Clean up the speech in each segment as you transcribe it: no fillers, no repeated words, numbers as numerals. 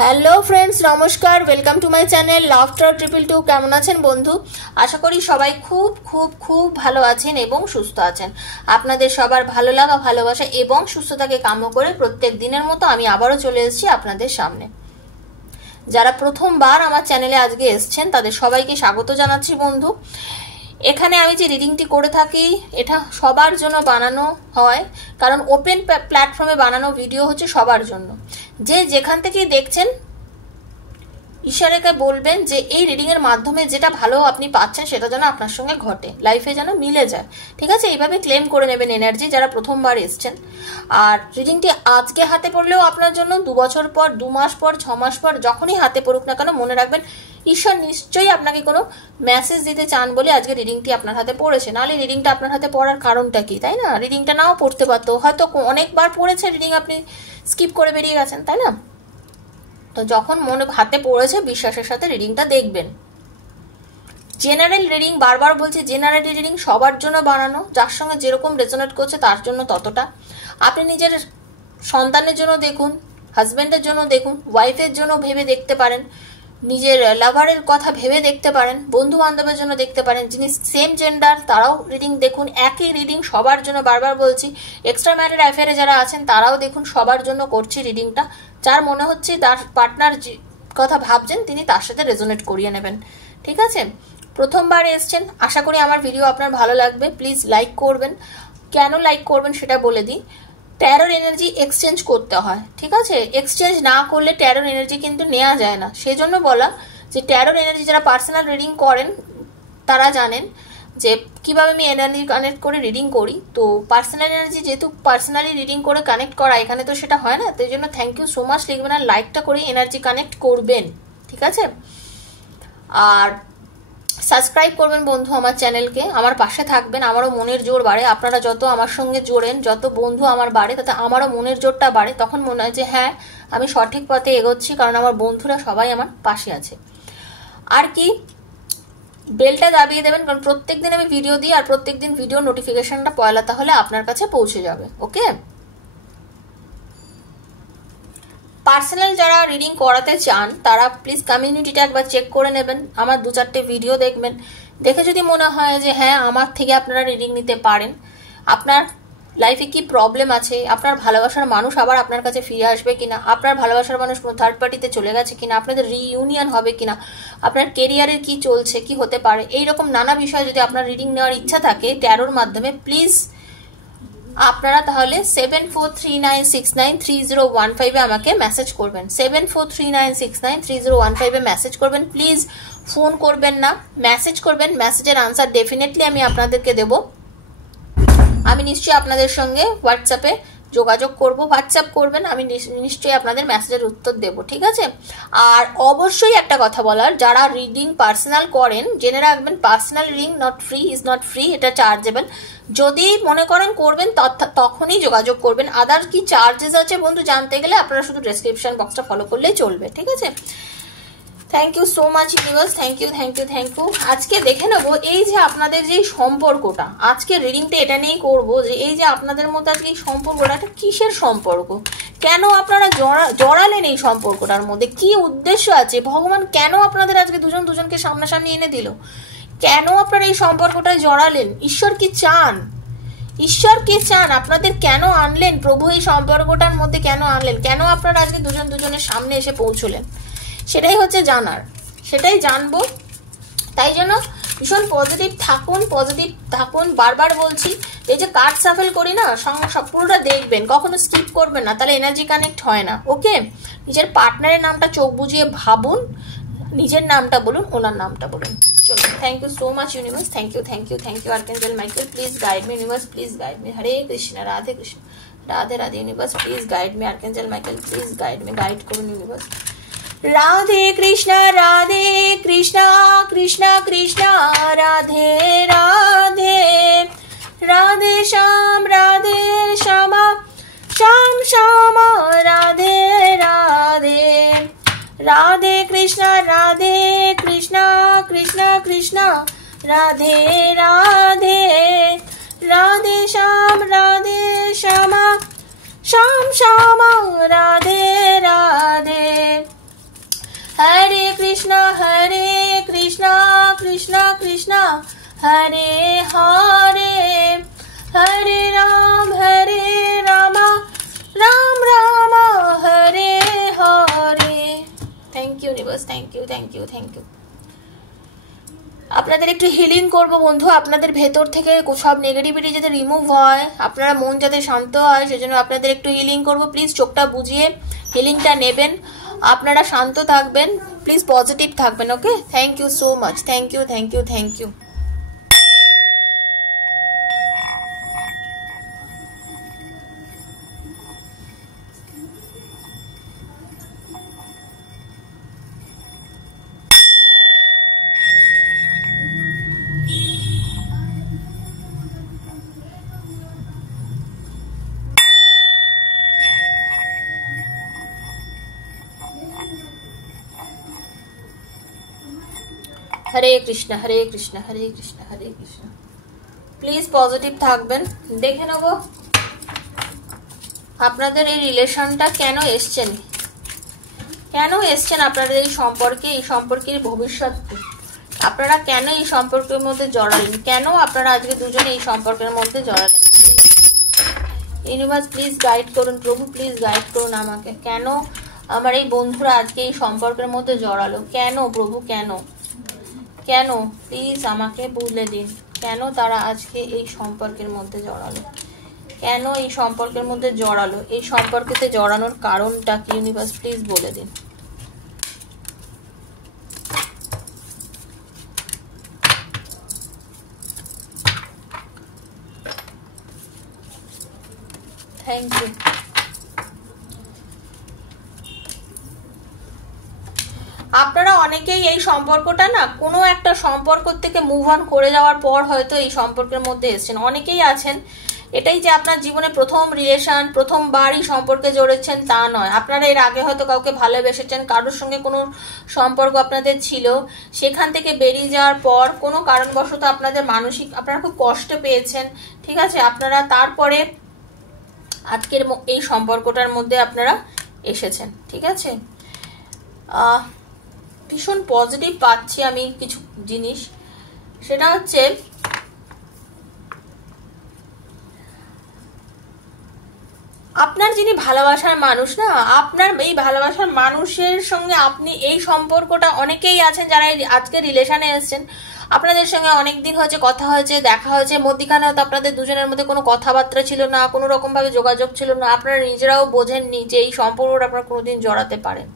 Hello friends, নমস্কার। Welcome to my channel laughter 222। কেমন আছেন বন্ধু? আশা করি সবাই খুব খুব খুব ভালো আছেন এবং সুস্থ আছেন। আপনাদের সবার ভালো লাগা, ভালোবাসা এবং সুস্থতাকে কাম্য করে প্রত্যেক দিনের মতো আমি আবারও চলে এসেছি আপনাদের সামনে। যারা প্রথমবার আমার চ্যানেলে আজকে এসছেন তাদের সবাইকে স্বাগত জানাচ্ছি বন্ধু। এখানে আমি যে রিডিংটি করে থাকি এটা সবার জন্য বানানো হয়, কারণ ওপেন প্ল্যাটফর্মে বানানো ভিডিও হচ্ছে সবার জন্য। যে যেখান থেকেই দেখছেন ইশারাকে বলবেন যে এই রিডিং এর মাধ্যমে যেটা ভালো আপনি পাচ্ছেন সেটা যেন আপনার সঙ্গে ঘটে, লাইফে যেন মিলে যায়। ঠিক আছে, এইভাবে ক্লেম করে নেবেন এনার্জি যারা প্রথমবার এসছেন। আর রিডিংটি আজকে হাতে পড়লেও আপনার জন্য 2 বছর পর, 2 মাস পর, 6 মাস পর, যখনই হাতে পড়ুক না কেন মনে রাখবেন ঈশ্বর নিশ্চয়ই আপনাকে কোনো মেসেজ দিতে চান বলে আজকে রিডিংটি আপনার হাতে পড়েছে। নাহলে রিডিংটা আপনার হাতে পড়ার কারণটা কি, তাই না? রিডিংটা নাও পড়তে পারতো, হয়তো অনেকবার পড়েছে রিডিং, আপনি স্কিপ করে বেরিয়ে গেছেন, তাই না? তো যখন মনে হাতে পড়েছে বিশ্বাসের সাথে রিডিংটা দেখবেন। জেনারেল রিডিং, বারবার বলছি জেনারেল রিডিং সবার জন্য বানানো, যার সঙ্গে যেরকম রেজোনেট করছে তার জন্য ততটা। আপনি নিজের সন্তানের জন্য দেখুন, হাজব্যান্ডের জন্য দেখুন, ওয়াইফের জন্য ভেবে দেখতে পারেন, নিজের লাভারের কথা ভেবে দেখতে পারেন, বন্ধু বান্ধবের জন্য দেখতে পারেন, যিনি সেম জেন্ডার তারাও রিডিং দেখুন। একই রিডিং সবার জন্য, বারবার বলছি এক্সট্রা ম্যারিড অ্যাফেয়ারে যারা আছেন তারাও দেখুন, সবার জন্য করছি রিডিংটা। যার মনে হচ্ছে তার পার্টনার কথা ভাবছেন তিনি তার সাথে রেজোনেট করিয়ে নেবেন। ঠিক আছে, প্রথমবার এসছেন, আশা করি আমার ভিডিও আপনার ভালো লাগবে। প্লিজ লাইক করবেন। কেন লাইক করবেন সেটা বলে দিই। ট্যারোর এনার্জি এক্সচেঞ্জ করতে হয়, ঠিক আছে? এক্সচেঞ্জ না করলে ট্যারোর এনার্জি কিন্তু নেওয়া যায় না। সেই জন্য বলা যে ট্যারোর এনার্জি যারা পার্সোনাল রিডিং করেন তারা জানেন যে কিভাবে আমি এনার্জি কানেক্ট করে রিডিং করি। তো পার্সোনাল এনার্জি যেহেতু পার্সোনালি রিডিং করে কানেক্ট করা, এখানে তো সেটা হয় না। তাই জন্য থ্যাংক ইউ সো মাচ লিখবেন আর লাইকটা করে এনার্জি কানেক্ট করবেন, ঠিক আছে? আর সাবস্ক্রাইব করবেন বন্ধু আমার চ্যানেলকে, আমার পাশে থাকবেন, আমারও মনের জোর বাড়ে। আপনারা যত আমার সঙ্গে জোড়েন, যত বন্ধু আমার বাড়ে, তাতে আমারও মনের জোরটা বাড়ে। তখন মনে হয় যে হ্যাঁ আমি সঠিক পথে এগোচ্ছি, কারণ আমার বন্ধুরা সবাই আমার পাশে আছে। আর কি, বেলটা দাবিয়ে দেবেন, কারণ প্রত্যেকদিন আমি ভিডিও দিই আর প্রত্যেকদিন ভিডিও নোটিফিকেশনটা পয়লা তাহলে আপনার কাছে পৌঁছে যাবে। ওকে, পার্সোনাল যারা রিডিং করাতে চান তারা প্লিজ কমিউনিটিটা একবার চেক করে নেবেন, আমার 2-4টে ভিডিও দেখবেন। দেখে যদি মনে হয় যে হ্যাঁ আমার থেকে আপনারা রিডিং নিতে পারেন, আপনার লাইফে কি প্রবলেম আছে, আপনার ভালোবাসার মানুষ আবার আপনার কাছে ফিরে আসবে কিনা, আপনার ভালোবাসার মানুষ কোনো থার্ড পার্টিতে চলে গেছে কিনা, আপনাদের রিইউনিয়ন হবে কিনা, আপনার কেরিয়ারের কি চলছে, কি হতে পারে, এইরকম নানা বিষয়ে যদি আপনার রিডিং নেওয়ার ইচ্ছা থাকে ট্যারোর মাধ্যমে, প্লিজ আপনারা তাহলে 7439693015 আমাকে মেসেজ করবেন। 7439693015 মেসেজ করবেন। প্লিজ ফোন করবেন না, মেসেজ করবেন। মেসেজের আনসার ডেফিনেটলি আমি আপনাদেরকে দেব। আমি নিশ্চয়ই আপনাদের সঙ্গে হোয়াটসঅ্যাপে যোগাযোগ করব, হোয়াটসঅ্যাপ করবেন, আমি নিশ্চয়ই আপনাদের মেসেজের উত্তর দেব, ঠিক আছে? আর অবশ্যই একটা কথা বলার, যারা রিডিং পার্সোনাল করেন জেনে রাখবেন personal reading not free, is not free, এটা চার্জেবল। যদি মনে করেন করবেন তখনই যোগাযোগ করবেন। আদার কি চার্জেস আছে বন্ধু জানতে গেলে আপনারা শুধু ডেসক্রিপশন বক্সটা ফলো করলেই চলবে, ঠিক আছে? Thank you so much universe, thank you thank you thank you. আজকে দেখে নেবো এই যে আপনাদের যে সম্পর্কটা, আজকে রিডিংটা এটা নিয়েই করবো যে এই যে আপনাদের মধ্যে আজকে এই সম্পর্কটা একটা কিসের সম্পর্ক, কেন আপনারা জড়ালেন এই সম্পর্কটার মধ্যে, কি উদ্দেশ্য আছে, ভগবান কেন আপনাদের আজকে দুজন দুজনকে সামনাসামনি এনে দিল, কেন আপনারা এই সম্পর্কটায় জড়ালেন, ঈশ্বর কি চান, ঈশ্বর কি চান, আপনাদের কেন আনলেন প্রভু এই সম্পর্কটার মধ্যে, কেন আনলেন, কেন আপনারা আজকে দুজন দুজনের সামনে এসে পৌঁছলেন, সেটাই হচ্ছে জানার, সেটাই জানবো। তাই জন্য ভীষণ পজিটিভ থাকুন। বারবার বলছি এই যে কার্ড সাফল করি না, সব পুরোটা দেখবেন, কখনো স্কিপ করবেন না, তাহলে এনার্জি কানেক্ট হয় না। ওকে, নিজের পার্টনারের নামটা চোখ বুজিয়ে ভাবুন, নিজের নামটা বলুন, ওনার নামটা বলুন। চলো, thank you so much universe, thank you thank you thank you archangel Michael, please guide me universe, please guide me. Hare Krishna, Radhe Krishna, Radhe Radhe universe, please guide me archangel Michael, please guide me, guide করুন universe. Radhe Krishna Krishna Krishna Radhe Radhe, Radhe Shyam Shyam Shyam Radhe Radhe, Radhe Krishna Krishna Krishna Radhe Radhe, Radhe Shyam Shyam Shyam Radhe Radhe. Krishna Krishna Krishna Hare Hare Hare Ram Ram Ram Hare Hare. Thank you universe, thank you thank you thank you. আপনাদের একটু healing করব বন্ধু, আপনাদের ভেতর থেকে সব negativity যাতে রিমুভ হয়, আপনারা মন যাতে শান্ত হয়, সেজন্য আপনাদের একটু হিলিং করব। প্লিজ চোখটা বুঝিয়ে হিলিংটা নেবেন, আপনারা শান্ত থাকবেন, প্লিজ পজিটিভ থাকবেন। Okay, thank you so much, thank you thank you thank you. Hare Krishna Hare Krishna Hare Krishna Hare Krishna. Please positive থাকবেন। দেখে নেব আপনাদের এই রিলেশনটা কেন এসছেন, আপনাদের এই সম্পর্কের ভবিষ্যৎ, আপনারা কেন এই সম্পর্কের মধ্যে জড়ালেন, কেন আপনারা আজকে দুজনে এই সম্পর্কের মধ্যে জড়ালেন। ইউনিভার্স প্লিজ গাইড করুন, প্রভু প্লিজ গাইড করুন আমাকে, কেন আমার এই বন্ধুরা আজকে এই সম্পর্কের মধ্যে জড়ালো, কেন প্রভু, কেন প্লিজ আমাকে বলে দিন, কেন তারা আজকে এই সম্পর্কের মধ্যে জড়ালো, কেন এই সম্পর্কের মধ্যে জড়ালো, এই সম্পর্কেতে জড়ানোর কারণটা কি ইউনিভার্স প্লিজ বলে দিন। Thank you. আপনারা অনেকেই এই সম্পর্কটা না কোনো একটা সম্পর্ক থেকে মুভ অন করে যাওয়ার পর হয়তো এই সম্পর্কের মধ্যে এসেছেন, অনেকেই আছেন। এটাই যে আপনার জীবনে প্রথম রিলেশন, প্রথমবারই সম্পর্কে জড়েছেন তা নয়, আপনারা এর আগে হয়তো কাউকে ভালোবেসেছেন, কারোর সঙ্গে কোনো সম্পর্ক আপনাদের ছিল, সেখান থেকে বেরিয়ে যাওয়ার পর কোনো কারণবশত আপনাদের মানসিক আপনারা খুব কষ্ট পেয়েছেন, ঠিক আছে, আপনারা তারপরে আজকের এই সম্পর্কটার মধ্যে আপনারা এসেছেন, ঠিক আছে। ভীষণ পজিটিভ পাচ্ছি আমি কিছু জিনিস, সেটা হচ্ছে আপনার যিনি ভালোবাসার মানুষ না, আপনার এই ভালোবাসার মানুষের সঙ্গে আপনি এই সম্পর্কটা, অনেকেই আছেন যারা আজকে রিলেশনে এসেছেন, আপনাদের সঙ্গে অনেকদিন হয়েছে, কথা হয়েছে, দেখা হয়েছে, মধ্যখানে হয়তো আপনাদের দুজনের মধ্যে কোনো কথাবার্তা ছিল না, কোনো রকম ভাবে যোগাযোগ ছিল না, আপনারা নিজেরাও বোঝেননি যে এই সম্পর্কটা আপনারা কোনোদিন জড়াতে পারেন।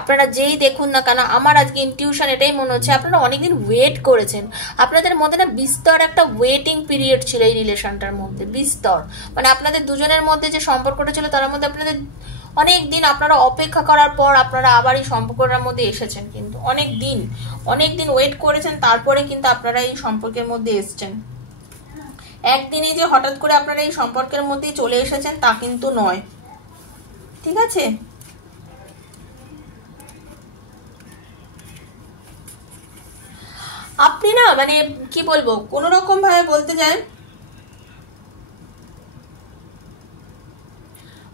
আপনারা যেই দেখুন না কেন, আমার আজকে ইনটিউশন এটাই মনে হচ্ছে আপনারা অনেকদিন ওয়েট করেছেন, আপনাদের মধ্যে না বিস্তর একটা ওয়েটিং পিরিয়ড ছিল এই রিলেশনটার মধ্যে, বিস্তর, মানে আপনাদের দুজনের মধ্যে যে সম্পর্কটা ছিল তার মধ্যে আপনাদের অনেক দিন আপনারা অপেক্ষা করার পর আপনারা আবার এই সম্পর্কটার মধ্যে এসেছেন, কিন্তু অনেক দিন ওয়েট করেছেন, তারপরে কিন্তু আপনারা এই সম্পর্কের মধ্যে এসেছেন। একদিনে যে হঠাৎ করে আপনারা এই সম্পর্কের মধ্যেই চলে এসেছেন তা কিন্তু নয়, ঠিক আছে। আপনি না মানে কি বলবো, কোন রকম ভাবে বলতে যান,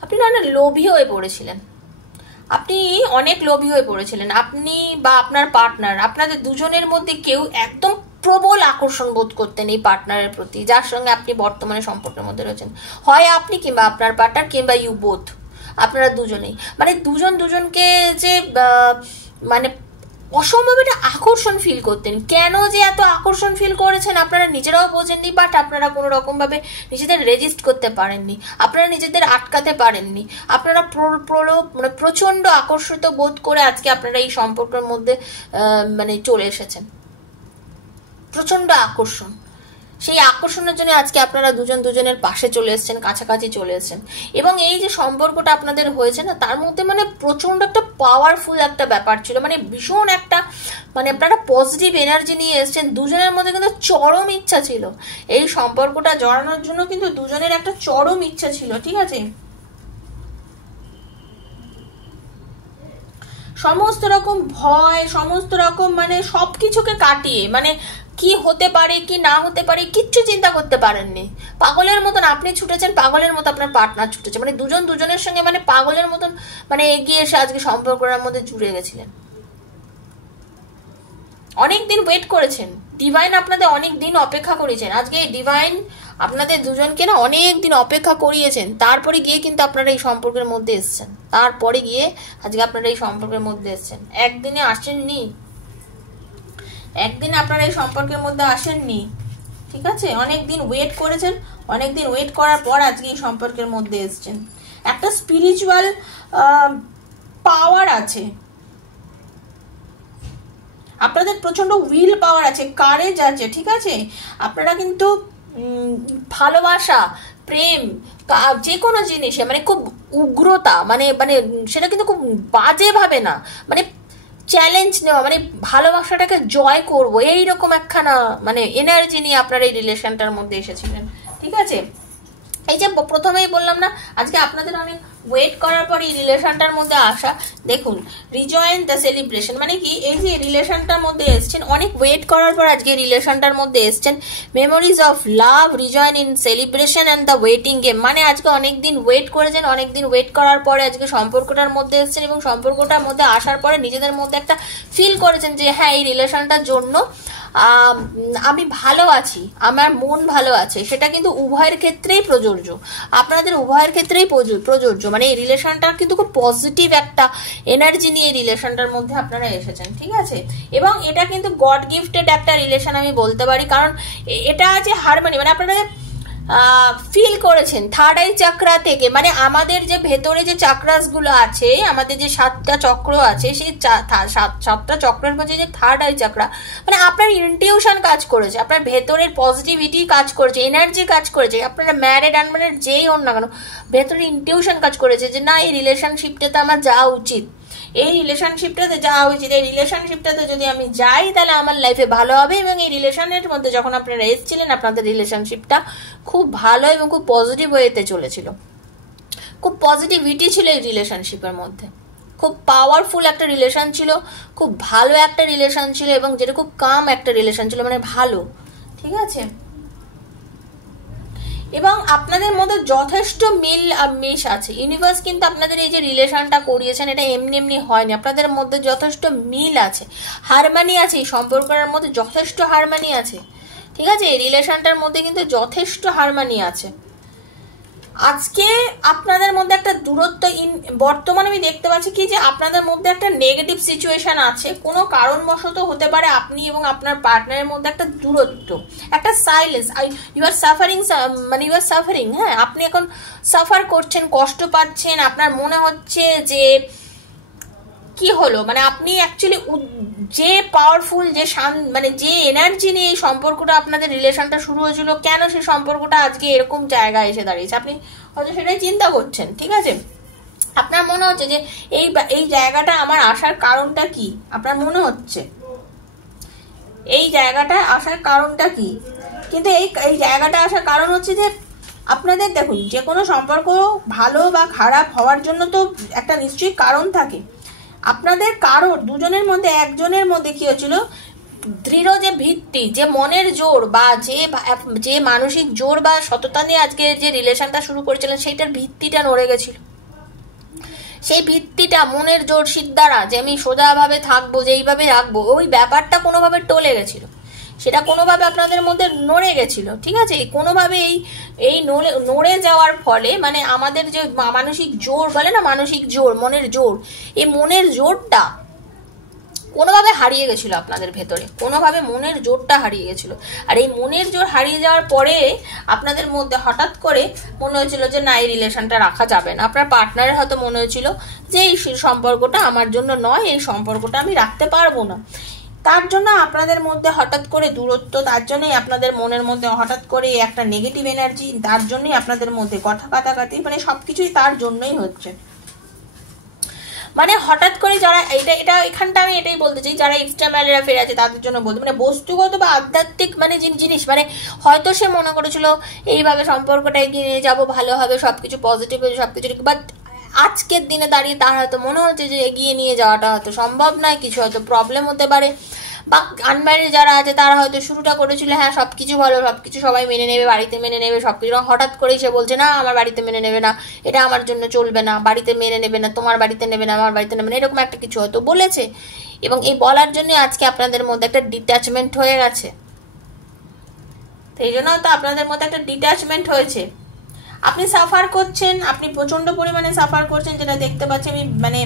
আপনি না লোভী হয়ে পড়েছিলেন, আপনি অনেক লোভী হয়ে পড়েছিলেন, আপনি বা আপনার পার্টনার, আপনাদের দুজনের মধ্যে কেউ একদম প্রবল আকর্ষণ বোধ করতেন এই পার্টনারের প্রতি, যার সঙ্গে আপনি বর্তমানে সম্পর্কের মধ্যে রয়েছেন, হয় আপনি কিংবা আপনার পার্টনার কিংবা ইউ বোথ, আপনারা দুজনেই, মানে দুজনকে যে মানে অসম্ভব একটা আকর্ষণ ফিল করতেন। কেন যে এত আকর্ষণ ফিল করেছেন আপনারা নিজেরাও বোঝেননি, বাট আপনারা কোনো রকম ভাবে নিজেদের রেজিস্ট করতে পারেননি, আপনারা নিজেদের আটকাতে পারেননি, আপনারা মানে প্রচন্ড আকর্ষিত বোধ করে আজকে আপনারা এই সম্পর্কের মধ্যে মানে চলে এসেছেন, প্রচন্ড আকর্ষণ, সেই আকর্ষণের জন্য আজকে আপনারা দুজনের পাশে চলে এসেছেন, কাছাকাছি চলে এসেছেন, এবং এই যে সম্পর্কটা আপনাদের হয়েছে না তার মধ্যে মানে প্রচন্ড একটা পাওয়ারফুল একটা ব্যাপার ছিল, মানে ভীষণ একটা মানে আপনারা পজিটিভ এনার্জি নিয়ে এসেছেন, দুজনের মধ্যে কিন্তু চরম ইচ্ছা ছিল এই সম্পর্কটা জড়ানোর জন্য, কিন্তু দুজনের একটা চরম ইচ্ছা ছিল, ঠিক আছে। সমস্ত রকম ভয়, সমস্ত রকম মানে সবকিছুকে কাটিয়ে, মানে কি হতে পারে কি না হতে পারে কিচ্ছু চিন্তা করতে পারেননি, পাগলের মতন আপনি ছুটেছেন, পাগলের মতো আপনার পার্টনার ছুটেছে, মানে দুজনের সঙ্গে মানে পাগলের মতন মানে এগিয়ে এসে আজকে সম্পর্কের মধ্যে জুড়ে গেছিলেন। অনেক দিন ওয়েট করেছেন, ডিভাইন আপনাদের অনেক দিন অপেক্ষা করেছেন। আজকে ডিভাইন আপনাদের দুজনকে না অনেক দিন অপেক্ষা করিয়েছেন, তারপরে গিয়ে কিন্তু আপনারা এই সম্পর্কের মধ্যে এসছেন, তারপরে গিয়ে আজকে আপনারা এই সম্পর্কের মধ্যে এসছেন। একদিনে আসেননি, একদিন আপনারা এই সম্পর্কের মধ্যে আসেননি, ঠিক আছে? অনেক দিন ওয়েট করেছেন, অনেক দিন ওয়েট করার পর আজকে এই সম্পর্কের মধ্যে এসছেন। একটা স্পিরিচুয়াল পাওয়ার আছে আপনাদের, প্রচন্ড উইল পাওয়ার আছে, কারেজ আছে, ঠিক আছে? আপনারা কিন্তু ভালোবাসা, প্রেম, যে কোনো জিনিসে মানে খুব উগ্রতা, মানে মানে সেটা কিন্তু খুব বাজে ভাবে না, মানে চ্যালেঞ্জ নেওয়া, মানে ভালোবাসাটাকে জয় করবো, এইরকম একখানা মানে এনার্জি নিয়ে আপনারা এই রিলেশনটার মধ্যে এসেছিলেন, ঠিক আছে? এই যে প্রথমেই বললাম না, আজকে আপনাদের অনেক ওয়েট করার পর এই রিলেশনটার মধ্যে আসা। দেখুন, রিজয়েন দ্য সেলিব্রেশন মানে কি, এই যে রিলেশনটার মধ্যে এসছেন, অনেক ওয়েট করার পর আজকে রিলেশনটার মধ্যে এসছেন। Memories of love rejoin in celebration and the waiting game, মানে আজকে অনেক দিন ওয়েট করেছেন, অনেক দিন ওয়েট করার পরে আজকে সম্পর্কটার মধ্যে এসছেন, এবং সম্পর্কটার মধ্যে আসার পরে নিজেদের মধ্যে একটা ফিল করেছেন যে হ্যাঁ, এই রিলেশনটার জন্য আমি ভালো আছি, আমার মন ভালো আছে। সেটা কিন্তু উভয়ের ক্ষেত্রেই প্রযোজ্য, আপনাদের উভয়ের ক্ষেত্রেই প্রযোজ্য। মানে এই রিলেশনটা কিন্তু খুব পজিটিভ একটা এনার্জি নিয়ে এই রিলেশনটার মধ্যে আপনারা এসেছেন, ঠিক আছে? এবং এটা কিন্তু গড গিফটেড একটা রিলেশন আমি বলতে পারি, কারণ এটা আছে হারমোনি, মানে আপনারা ফিল করেছেন থার্ড আই চাকরা থেকে, মানে আমাদের যে ভেতরে যে চাকরাস গুলো আছে, আমাদের যে 7টা চক্র আছে, সেই 7টা চক্রের মধ্যে যে থার্ড আই চাকরা, মানে আপনার ইনটিউশন কাজ করেছে, আপনার ভেতরের পজিটিভিটি কাজ করেছে, এনার্জি কাজ করেছে। আপনারা ম্যারিড আনম্যারিড যেই হন না কেন, ভেতরে ইনটিউশন কাজ করেছে যে না, এই রিলেশনশিপটাতে আমার যাওয়া উচিত, এই রিলেশনশিপটাতে যাওয়া উচিত, এই রিলেশনশিপটাতে যদি আমি যাই তাহলে আমার লাইফে ভালো হবে। এবং এই রিলেশনের মধ্যে যখন আপনারা এসেছিলেন, আপনাদের রিলেশনশিপটা খুব ভালো এবং খুব পজিটিভ ওয়েতে চলেছিল, খুব পজিটিভিটি ছিল এই রিলেশনশিপের মধ্যে, খুব পাওয়ারফুল একটা রিলেশন ছিল, খুব ভালো একটা রিলেশন ছিল, এবং যেটা খুব কাম একটা রিলেশন ছিল, মানে ভালো, ঠিক আছে? এবং আপনাদের মধ্যে যথেষ্ট মিশ আছে। ইউনিভার্স কিন্তু আপনাদের এই যে রিলেশনটা করিয়েছেন, এটা এমনি এমনি হয়নি, আপনাদের মধ্যে যথেষ্ট মিল আছে, হারমানি আছে, এই সম্পর্কের মধ্যে যথেষ্ট হারমানি আছে, ঠিক আছে? এই রিলেশনটার মধ্যে কিন্তু যথেষ্ট হারমানি আছে। আজকে আপনাদের মধ্যে একটা দূরত্ব, বর্তমানে আমি দেখতে পাচ্ছি কি যে আপনাদের মধ্যে একটা নেগেটিভ সিচুয়েশন আছে, কোনো কারণবশত হতে পারে আপনি এবং আপনার পার্টনারের মধ্যে একটা দূরত্ব, একটা সাইলেন্স, ইউ আর সাফারিং, মানে ইউ আর সাফারিং, হ্যাঁ, আপনি এখন সাফার করছেন, কষ্ট পাচ্ছেন, আপনার মনে হচ্ছে যে কি হলো, মানে আপনি অ্যাকচুয়ালি যে পাওয়ারফুল, যে মানে যে এনার্জি নিয়ে এই সম্পর্কটা, আপনাদের রিলেশনটা শুরু হয়েছিল, কেন সেই সম্পর্কটা আজকে এরকম জায়গায় এসে দাঁড়িয়েছে, আপনি হয়তো সেটাই চিন্তা করছেন, ঠিক আছে? আপনার মনে হচ্ছে যে এই জায়গাটা আমার আসার কারণটা কি, আপনার মনে হচ্ছে এই জায়গাটা আসার কারণটা কি, কিন্তু এই জায়গাটা আসার কারণ হচ্ছে যে আপনাদের, দেখুন, যে কোনো সম্পর্ক ভালো বা খারাপ হওয়ার জন্য তো একটা নিশ্চয়ই কারণ থাকে। আপনাদের কারোর দুজনের মধ্যে একজনের মধ্যে কি হয়েছিল, দৃঢ় যে ভিত্তি, যে মনের জোর বা যে মানসিক জোর বা সততা নিয়ে আজকে যে রিলেশনটা শুরু করেছিলেন, সেইটার ভিত্তিটা নড়ে গেছিল। সেই ভিত্তিটা, মনের জোর সিদ্ধারা, যে আমি সোজাভাবে থাকবো, যেইভাবে রাখবো, ওই ব্যাপারটা কোনোভাবে টলে গেছিল, সেটা কোনোভাবে আপনাদের মধ্যে নড়ে গেছিল, ঠিক আছে? কোনোভাবে এই নড়ে যাওয়ার ফলে, মানে আমাদের যে মানসিক জোর বলে না, মানসিক জোর, মনের জোর, এই মনের জোরটা কোনোভাবে হারিয়ে গেছিল আপনাদের ভেতরে, কোনোভাবে মনের জোরটা হারিয়ে গেছিল। আর এই মনের জোর হারিয়ে যাওয়ার পরে আপনাদের মধ্যে হঠাৎ করে মনে হয়েছিল যে না, এই রিলেশনটা রাখা যাবে না। আপনার পার্টনারের হয়তো মনে হয়েছিল যে এই সম্পর্কটা আমার জন্য নয়, এই সম্পর্কটা আমি রাখতে পারবো না, তার জন্য আপনাদের মধ্যে হঠাৎ করে দূরত্ব, তার জন্যই আপনাদের মনের মধ্যে হঠাৎ করে একটা নেগেটিভ এনার্জি, তার জন্যই আপনাদের মধ্যে কথা কাটাকাটি, মানে সবকিছুই তার জন্যই হচ্ছে। মানে হঠাৎ করে যারা এটা এখানটা আমি এটাই বলতে চাই, যারা এক্সট্রা ম্যারিড অ্যাফেয়ার আছে তাদের জন্য বলতে, মানে বস্তুগত বা আধ্যাত্মিক মানে জিনিস, মানে হয়তো সে মনে করেছিল এইভাবে সম্পর্কটা এগিয়ে নিয়ে যাবো, ভালো হবে, সবকিছু পজিটিভ হবে, সবকিছু, বাট আজকের দিনে দাঁড়িয়ে তার হয়তো মনে হচ্ছে যে এগিয়ে নিয়ে যাওয়াটা হয়তো সম্ভব নয়, কিছু হয়তো প্রবলেম হতে পারে, বা আনম্যারিড যারা আছে তারা হয়তো শুরুটা করেছিল হ্যাঁ সবকিছু ভালো, সবকিছু সবাই মেনে নেবে, বাড়িতে মেনে নেবে সবকিছু, হঠাৎ করেই সে বলছে না আমার বাড়িতে মেনে নেবে না, এটা আমার জন্য চলবে না, বাড়িতে মেনে নেবে না, তোমার বাড়িতে নেবে না, আমার বাড়িতে নেবে না, এরকম একটা কিছু হয়তো বলেছে। এবং এই বলার জন্য আজকে আপনাদের মধ্যে একটা ডিট্যাচমেন্ট হয়ে গেছে। তো এই জন্য তো আপনাদের মধ্যে একটা ডিট্যাচমেন্ট হয়েছে। আপনি সাফার করছেন, আপনি প্রচন্ড পরিমাণে সাফার করছেন, যেটা দেখতে পাচ্ছি আমি, মানে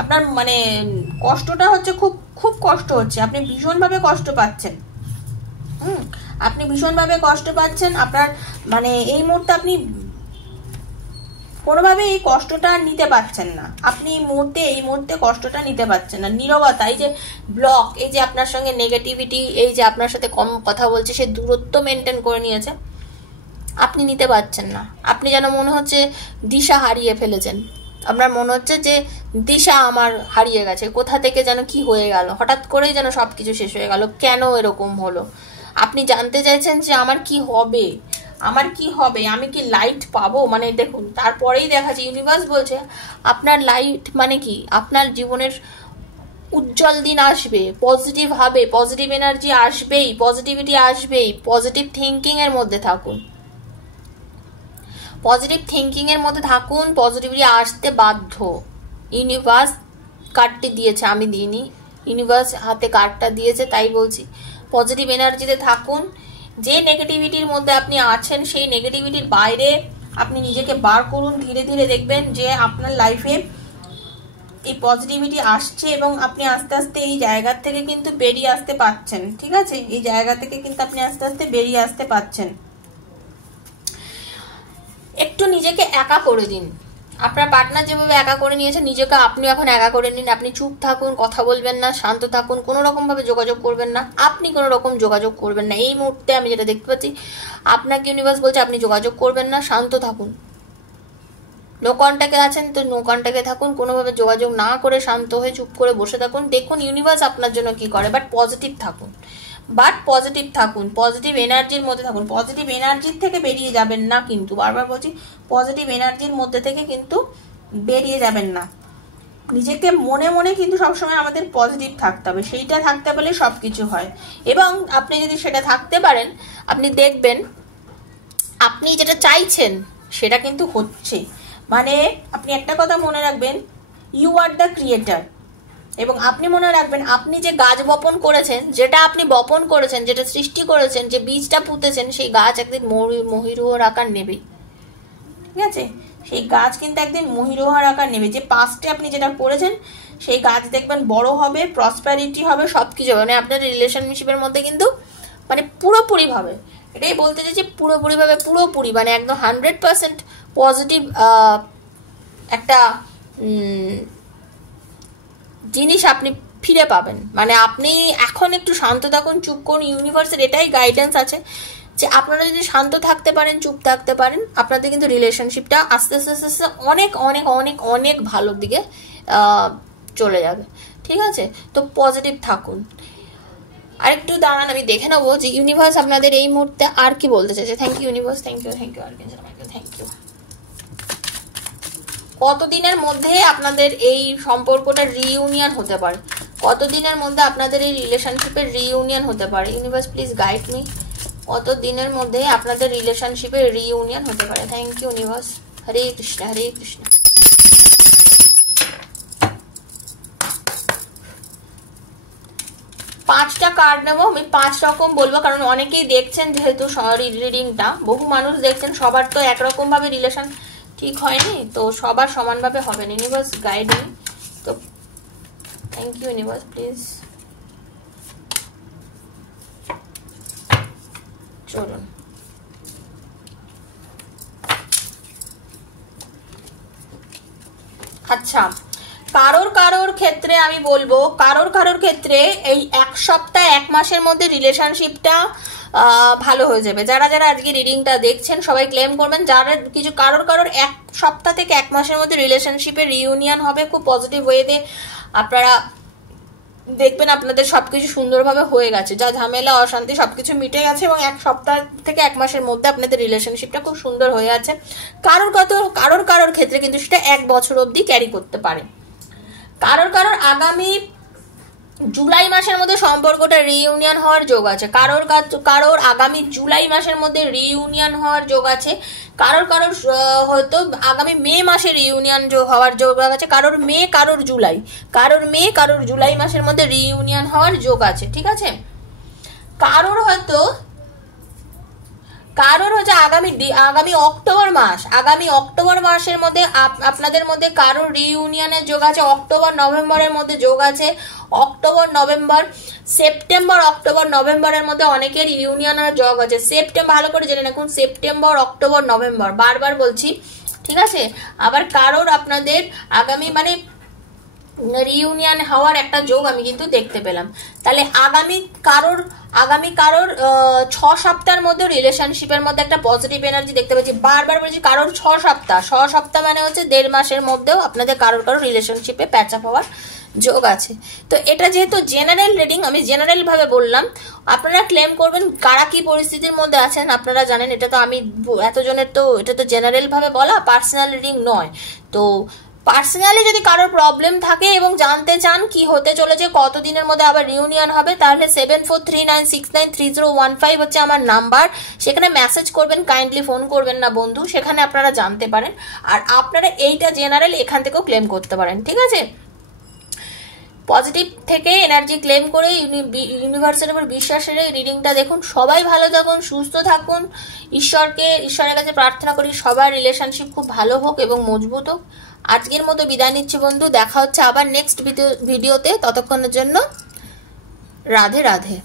আপনার মানে কষ্টটা হচ্ছে, খুব খুব কষ্ট হচ্ছে, আপনি ভীষণভাবে কষ্ট পাচ্ছেন। আপনি ভীষণভাবে কষ্ট পাচ্ছেন। আপনার মানে এই মুহূর্তে আপনি কোনোভাবে এই কষ্টটা নিতে পারছেন না, আপনি এই মুহূর্তে কষ্টটা নিতে পারছেন না। নীরবতা, এই যে ব্লক, এই যে আপনার সঙ্গে নেগেটিভিটি, এই যে আপনার সাথে কম কথা বলছে, সে দূরত্ব মেনটেন করে নিয়েছে, আপনি নিতে পারছেন না। আপনি যেন মনে হচ্ছে দিশা হারিয়ে ফেলেছেন, আপনার মনে হচ্ছে যে দিশা আমার হারিয়ে গেছে, কোথা থেকে যেন কি হয়ে গেল, হঠাৎ করেই যেন সবকিছু শেষ হয়ে গেল, কেন এরকম হলো। আপনি জানতে চাইছেন যে আমার কি হবে, আমার কি হবে, আমি কি লাইট পাবো। মানে দেখুন, তারপরেই দেখা যায় ইউনিভার্স বলছে আপনার লাইট মানে কি, আপনার জীবনের উজ্জ্বল দিন আসবে, পজিটিভ হবে, পজিটিভ এনার্জি আসবেই, পজিটিভিটি আসবেই। পজিটিভ থিঙ্কিং এর মধ্যে থাকুন, পজিটিভ থিঙ্কিং এর মধ্যে থাকুন, পজিটিভিটি আসতে বাধ্য। ইউনিভার্স কার্ডটি দিয়েছে, আমি দিইনি, ইউনিভার্স হাতে কার্ডটা দিয়েছে, তাই বলছি পজিটিভ এনার্জিতে থাকুন। যে নেগেটিভিটির মধ্যে আপনি আছেন সেই নেগেটিভিটির বাইরে আপনি নিজেকে বার করুন। ধীরে ধীরে দেখবেন যে আপনার লাইফে এই পজিটিভিটি আসছে এবং আপনি আস্তে আস্তে এই জায়গা থেকে কিন্তু বেরিয়ে আসতে পারছেন। ঠিক আছে, এই জায়গা থেকে কিন্তু আপনি আস্তে আস্তে বেরিয়ে আসতে পারছেন। একটু নিজেকে একা করে দিন, আপনার পার্টনার যেভাবে একা করে নিয়েছে নিজেকে আপনি এখন একা করে নিন। আপনি চুপ থাকুন, কথা বলবেন না, শান্ত থাকুন, কোনো রকম ভাবে যোগাযোগ করবেন না, আপনি কোনো রকম যোগাযোগ করবেন না। এই মুহূর্তে আমি যেটা দেখতে পাচ্ছি, আপনাকে ইউনিভার্স বলছে আপনি যোগাযোগ করবেন না, শান্ত থাকুন। নো কন্ট্যাক্টে আছেন তো নো কন্ট্যাক্টে থাকুন, কোনোভাবে যোগাযোগ না করে শান্ত হয়ে চুপ করে বসে থাকুন। দেখুন ইউনিভার্স আপনার জন্য কি করে, বাট পজিটিভ থাকুন, পজিটিভ এনার্জির মধ্যে থাকুন। পজিটিভ এনার্জির থেকে বেরিয়ে যাবেন না, কিন্তু বারবার বলছি পজিটিভ এনার্জির মধ্যে থেকে কিন্তু বেরিয়ে যাবেন না। নিজেকে মনে মনে কিন্তু সবসময় আমাদের পজিটিভ থাকতে হবে, সেইটা থাকতে পারলে সবকিছু হয়। এবং আপনি যদি সেটা থাকতে পারেন, আপনি দেখবেন আপনি যেটা চাইছেন সেটা কিন্তু হচ্ছে। মানে আপনি একটা কথা মনে রাখবেন, ইউ আর দ্য ক্রিয়েটার। এবং আপনি মনে রাখবেন, আপনি যে গাছ বপন করেছেন, যেটা আপনি বপন করেছেন, যেটা সৃষ্টি করেছেন, যে বীজটা পুঁতেছেন, সেই গাছ একদিন মহিরুহর আকার নেবে। ঠিক আছে, সেই গাছ কিন্তু একদিন মহিরুহর আকার নেবে। যে পাস্টে আপনি যেটা করেছেন সেই গাছ দেখবেন বড় হবে, প্রসপ্যারিটি হবে, সবকিছু হবে। মানে আপনার রিলেশনশিপের মধ্যে কিন্তু মানে পুরোপুরি ভাবে, এটাই বলতে চাইছি, পুরোপুরি ভাবে, পুরোপুরি মানে একদম 100% পজিটিভ একটা জিনিস আপনি ফিরে পাবেন। মানে আপনি এখন একটু শান্ত থাকুন, চুপ করুন। ইউনিভার্সের এটাই গাইডেন্স আছে যে আপনারা যদি শান্ত থাকতে পারেন, চুপ থাকতে পারেন, আপনাদের কিন্তু রিলেশনশিপটা আস্তে আস্তে আস্তে আস্তে অনেক অনেক অনেক অনেক ভালোর দিকে চলে যাবে। ঠিক আছে, তো পজিটিভ থাকুন। আরেকটু দাঁড়ান, আমি দেখে নেবো যে ইউনিভার্স আপনাদের এই মুহূর্তে আর কি বলতে চাইছে। Thank you universe, thank you thank you. কতদিনের মধ্যে আপনাদের এই সম্পর্কটা রিইউনিয়ন হতে পারে, কতদিনের মধ্যে আপনাদের এই রিলেশনশিপের রিইউনিয়ন হতে পারে? ইউনিভার্স প্লিজ গাইড মি, কতদিনের মধ্যে আপনাদের রিলেশনশিপের রিইউনিয়ন হতে পারে? Thank you universe. Hare Krishna Hare Krishna. পাঁচটা কার্ড নেবো, আমি 5 রকম বলবো, কারণ অনেকেই দেখছেন, যেহেতু রিডিংটা বহু মানুষ দেখছেন, সবার তো একরকম ভাবে রিলেশন ঠিক হয়নি, তো সবার সমানভাবে হবে না। ইউনিভার্স গাইডিং, তো থ্যাংক ইউ ইউনিভার্স প্লিজ। চলুন, আচ্ছা, কারোর ক্ষেত্রে আমি বলবো, কারোর ক্ষেত্রে এই 1 সপ্তাহ 1 মাসের মধ্যে রিলেশনশিপটা ভালো হয়ে যাবে। যারা যারা আজকে রিডিংটা দেখছেন সবাই ক্লেম করবেন, যারা কিছু কারোর 1 সপ্তাহ থেকে 1 মাসের মধ্যে রিলেশনশিপের রিইউনিয়ন হবে, খুব পজিটিভ ওয়েতে আপনারা দেখবেন আপনাদের সবকিছু সুন্দরভাবে হয়ে গেছে, যা ঝামেলা অশান্তি সবকিছু মিটে গেছে, এবং 1 সপ্তাহ থেকে 1 মাসের মধ্যে আপনাদের রিলেশনশিপটা খুব সুন্দর হয়ে আছে। কারোর ক্ষেত্রে কিন্তু সেটা 1 বছর অবধি ক্যারি করতে পারে। কারোর আগামী জুলাই মাসের মধ্যে সম্পর্কটা রিইউনিয়ন হওয়ার যোগ আছে, কারোর আগামী জুলাই মাসের মধ্যে রিইউনিয়ন হওয়ার যোগ আছে, কারোর হয়তো আগামী মে মাসে রিইউনিয়ন হওয়ার যোগ আছে, কারোর মে কারোর জুলাই মাসের মধ্যে রিইউনিয়ন হওয়ার যোগ আছে, ঠিক আছে। কারোর হচ্ছে আগামী অক্টোবর মাসের মধ্যে আপনাদের মধ্যে কারোর রিইউনিয়নের যোগ আছে, অক্টোবর নভেম্বরের মধ্যে যোগ আছে, সেপ্টেম্বর অক্টোবর নভেম্বরের মধ্যে অনেকের ইউনিয়নের যোগ আছে। ভালো করে জেনে রাখুন, সেপ্টেম্বর অক্টোবর নভেম্বর, বারবার বলছি, ঠিক আছে। আবার কারোর আপনাদের আগামী রিইউনিয়ন হওয়ার একটা যোগ আমি কিন্তু দেখতে পেলাম। তাহলে আগামী কারোর 6 সপ্তাহের মধ্যে রিলেশনশিপের মধ্যে একটা পজিটিভ এনার্জি দেখতে পাচ্ছি। বারবার বলছি কারোর 6 সপ্তাহ মানে হচ্ছে 1.5 মাসের মধ্যেও আপনাদের কারোর রিলেশনশিপে প্যাচ আপ হওয়ার যোগ আছে। তো এটা যেহেতু জেনারেল রিডিং, আমি জেনারেল ভাবে বললাম, আপনারা ক্লেম করবেন কারা কি পরিস্থিতির মধ্যে আছেন আপনারা জানেন। এটা তো আমি এতজনের এটা তো জেনারেল ভাবে বলা, পার্সোনাল রিডিং নয়। তো পার্সোনালি যদি কারোর প্রবলেম থাকে এবং জানতে চান কি হতে চলেছে, কতদিনের মধ্যে আবার রিউনিয়ন হবে, তাহলে 7439693015 হচ্ছে আমার নাম্বার। সেখানে মেসেজ করবেন, কাইন্ডলি ফোন করবেন না বন্ধু, সেখানে আপনারা জানতে পারেন। আর আপনারা এইটা জেনারেল এখান থেকেও ক্লেম করতে পারেন, ঠিক আছে। পজিটিভ থেকে এনার্জি ক্লেম করে ইউনিভার্সের উপর বিশ্বাসের রিডিংটা দেখুন। সবাই ভালো থাকুন, সুস্থ থাকুন, ঈশ্বরের কাছে প্রার্থনা করি সবার রিলেশনশিপ খুব ভালো হোক এবং মজবুত হোক। আজকের মতো বিদায় নিচ্ছি বন্ধু, দেখা হচ্ছে আবার নেক্সট ভিডিওতে। ততক্ষণের জন্য রাধে রাধে।